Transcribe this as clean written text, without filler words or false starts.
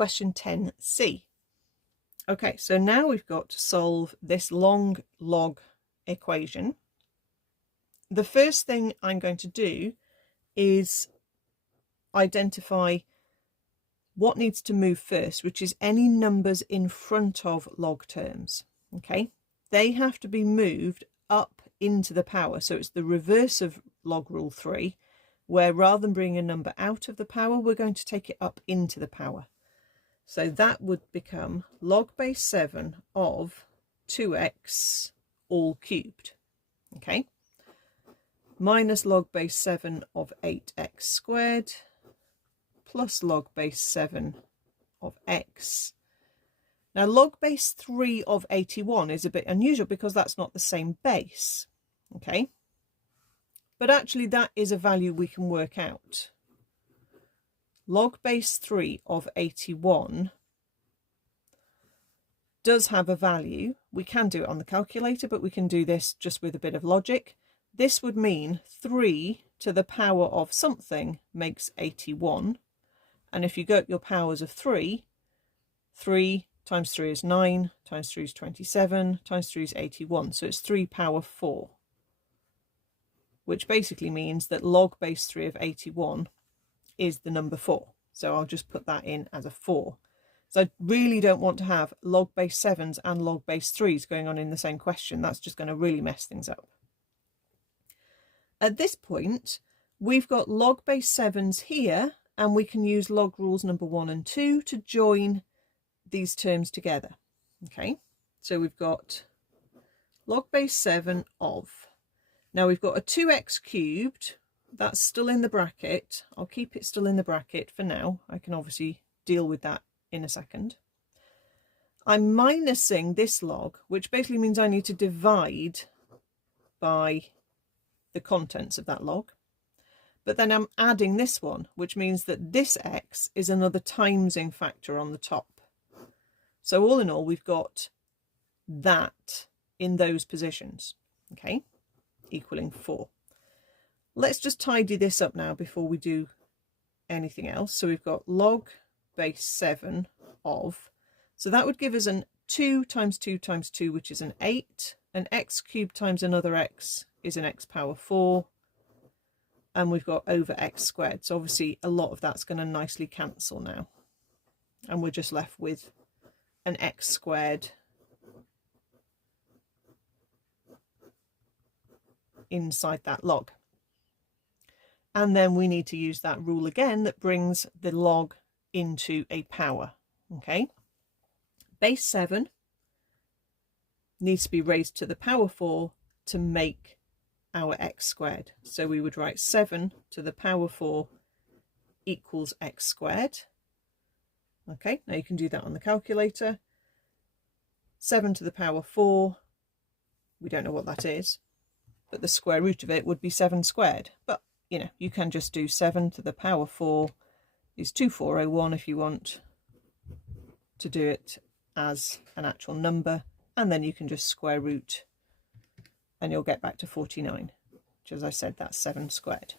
question 10C. Okay, so now we've got to solve this long log equation. The first thing I'm going to do is identify what needs to move first, which is any numbers in front of log terms. Okay, they have to be moved up into the power. So it's the reverse of log rule 3, where rather than bringing a number out of the power, we're going to take it up into the power. So that would become log base 7 of 2x all cubed. Okay, minus log base 7 of 8x squared plus log base 7 of x. Now log base 3 of 81 is a bit unusual because that's not the same base. Okay, but actually that is a value we can work out. Log base 3 of 81 does have a value. We can do it on the calculator, but we can do this just with a bit of logic. This would mean 3 to the power of something makes 81. And if you go up your powers of 3, 3 times 3 is 9, times 3 is 27, times 3 is 81. So it's 3 power 4, which basically means that log base 3 of 81 is the number 4. So I'll just put that in as a 4. So I really don't want to have log base 7s and log base 3s going on in the same question. That's just going to really mess things up. At this point, we've got log base 7s here, and we can use log rules number 1 and 2 to join these terms together. Okay, so we've got log base 7 of, now we've got a 2x cubed, that's still in the bracket. I'll keep it still in the bracket for now. I can obviously deal with that in a second. I'm minusing this log, which basically means I need to divide by the contents of that log. But then I'm adding this one, which means that this x is another timesing factor on the top. So all in all, we've got that in those positions, okay, equaling 4. Let's just tidy this up now before we do anything else. So we've got log base 7 of, so that would give us an 2 times 2 times 2, which is an 8. An x cubed times another x is an x power 4. And we've got over x squared. So obviously a lot of that's going to nicely cancel now. And we're just left with an x squared inside that log. And then we need to use that rule again that brings the log into a power. Okay, base 7 needs to be raised to the power 4 to make our x squared. So we would write 7 to the power 4 equals x squared. Okay, now you can do that on the calculator. 7 to the power 4, we don't know what that is, but the square root of it would be 7 squared. But you know, you can just do 7 to the power 4 is 2401 if you want to do it as an actual number, and then you can just square root and you'll get back to 49, which, as I said, that's 7 squared.